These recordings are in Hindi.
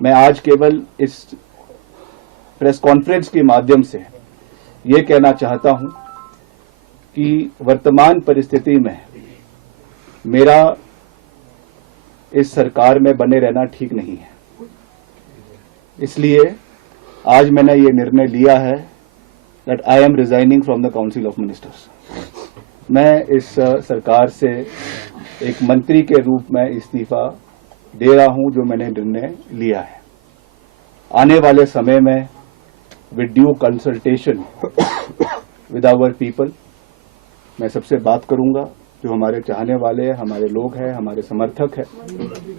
मैं आज केवल इस प्रेस कॉन्फ्रेंस के माध्यम से ये कहना चाहता हूं कि वर्तमान परिस्थिति में मेरा इस सरकार में बने रहना ठीक नहीं है। इसलिए आज मैंने ये निर्णय लिया है that I am resigning from the council of ministers. मैं इस सरकार से एक मंत्री के रूप में इस्तीफा दे रहा हूं, जो मैंने निर्णय लिया है। आने वाले समय में with due consultation with our people मैं सबसे बात करूंगा, जो हमारे चाहने वाले हैं, हमारे लोग हैं, हमारे समर्थक हैं,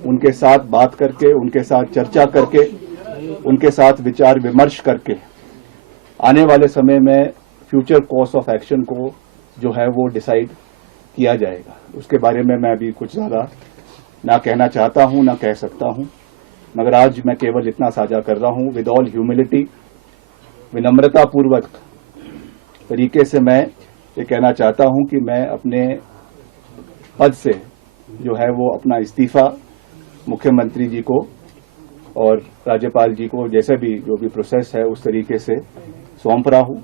उनके साथ बात करके, उनके साथ चर्चा करके, उनके साथ विचार विमर्श करके आने वाले समय में फ्यूचर कोर्स ऑफ एक्शन को जो है वो डिसाइड किया जाएगा। उसके बारे में मैं अभी कुछ ज्यादा ना कहना चाहता हूं, ना कह सकता हूं, मगर आज मैं केवल इतना साझा कर रहा हूं विद ऑल ह्यूमिलिटी, विनम्रता पूर्वक तरीके से मैं ये कहना चाहता हूं कि मैं अपने पद से जो है वो अपना इस्तीफा मुख्यमंत्री जी को और राज्यपाल जी को जैसे भी जो भी प्रोसेस है उस तरीके से सौंप रहा हूं,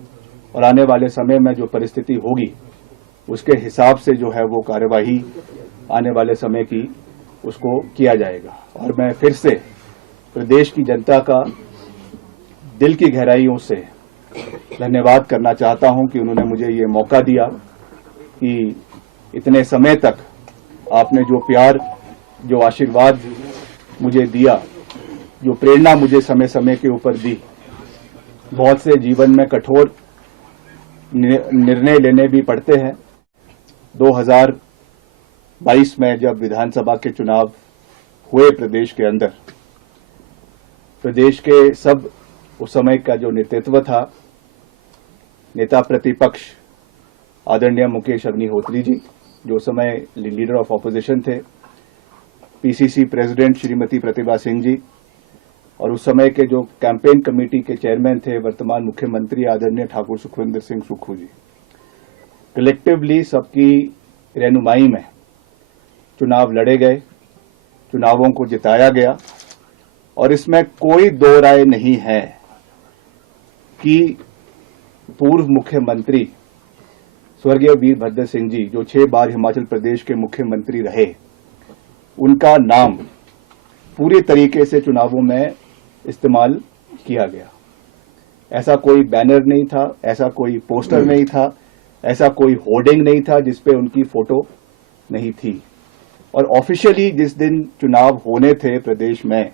और आने वाले समय में जो परिस्थिति होगी उसके हिसाब से जो है वो कार्यवाही आने वाले समय की उसको किया जाएगा। और मैं फिर से प्रदेश की जनता का दिल की गहराइयों से धन्यवाद करना चाहता हूं कि उन्होंने मुझे ये मौका दिया कि इतने समय तक आपने जो प्यार, जो आशीर्वाद मुझे दिया, जो प्रेरणा मुझे समय समय के ऊपर दी। बहुत से जीवन में कठोर निर्णय लेने भी पड़ते हैं। 2022 में जब विधानसभा के चुनाव हुए प्रदेश के अंदर, प्रदेश के सब उस समय का जो नेतृत्व था, नेता प्रतिपक्ष आदरणीय मुकेश अग्निहोत्री जी, जो उस समय लीडर ऑफ ऑपोजिशन थे, पीसीसी प्रेसिडेंट श्रीमती प्रतिभा सिंह जी, और उस समय के जो कैंपेन कमेटी के चेयरमैन थे वर्तमान मुख्यमंत्री आदरणीय ठाकुर सुखविंदर सिंह सुक्खू जी, कलेक्टिवली सबकी रहनुमाई में चुनाव लड़े गए, चुनावों को जिताया गया। और इसमें कोई दो राय नहीं है कि पूर्व मुख्यमंत्री स्वर्गीय वीरभद्र सिंह जी, जो 6 बार हिमाचल प्रदेश के मुख्यमंत्री रहे, उनका नाम पूरी तरीके से चुनावों में इस्तेमाल किया गया। ऐसा कोई बैनर नहीं था, ऐसा कोई पोस्टर नहीं था, ऐसा कोई होर्डिंग नहीं था जिसपे उनकी फोटो नहीं थी। और ऑफिशियली जिस दिन चुनाव होने थे प्रदेश में,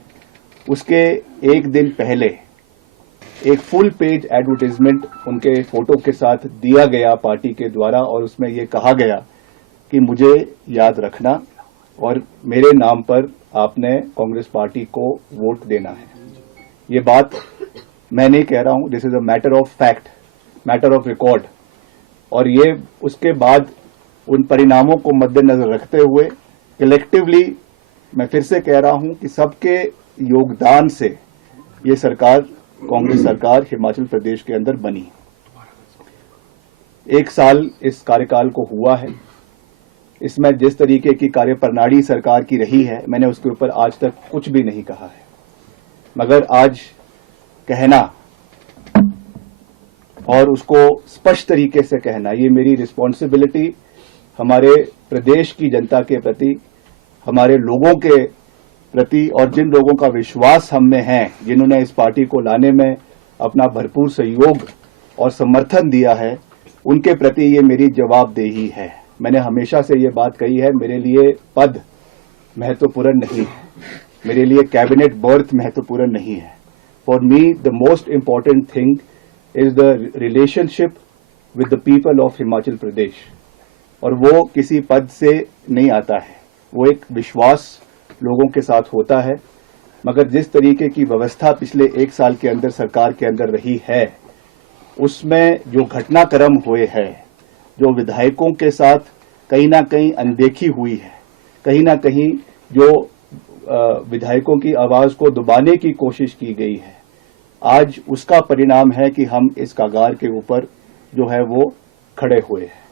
उसके एक दिन पहले एक फुल पेज एडवर्टाइजमेंट उनके फोटो के साथ दिया गया पार्टी के द्वारा, और उसमें यह कहा गया कि मुझे याद रखना और मेरे नाम पर आपने कांग्रेस पार्टी को वोट देना है। ये बात मैं नहीं कह रहा हूं, this is a matter of fact, matter of record. और ये उसके बाद उन परिणामों को मद्देनजर रखते हुए कलेक्टिवली मैं फिर से कह रहा हूं कि सबके योगदान से ये सरकार, कांग्रेस सरकार हिमाचल प्रदेश के अंदर बनी। 1 साल इस कार्यकाल को हुआ है। इसमें जिस तरीके की कार्यप्रणाली सरकार की रही है, मैंने उसके ऊपर आज तक कुछ भी नहीं कहा है, मगर आज कहना और उसको स्पष्ट तरीके से कहना, ये मेरी रिस्पॉन्सिबिलिटी हमारे प्रदेश की जनता के प्रति, हमारे लोगों के प्रति, और जिन लोगों का विश्वास हम में है, जिन्होंने इस पार्टी को लाने में अपना भरपूर सहयोग और समर्थन दिया है, उनके प्रति ये मेरी जवाबदेही है। मैंने हमेशा से ये बात कही है, मेरे लिए पद महत्वपूर्ण नहीं है, मेरे लिए कैबिनेट बर्थ महत्वपूर्ण नहीं है। For me the most important thing is the relationship with the people of Himachal Pradesh, और वो किसी पद से नहीं आता है, वो एक विश्वास लोगों के साथ होता है। मगर जिस तरीके की व्यवस्था पिछले 1 साल के अंदर सरकार के अंदर रही है, उसमें जो घटनाक्रम हुए हैं, जो विधायकों के साथ कहीं ना कहीं अनदेखी हुई है, कहीं ना कहीं जो विधायकों की आवाज को दबाने की कोशिश की गई है, आज उसका परिणाम है कि हम इस कगार के ऊपर जो है वो खड़े हुए हैं।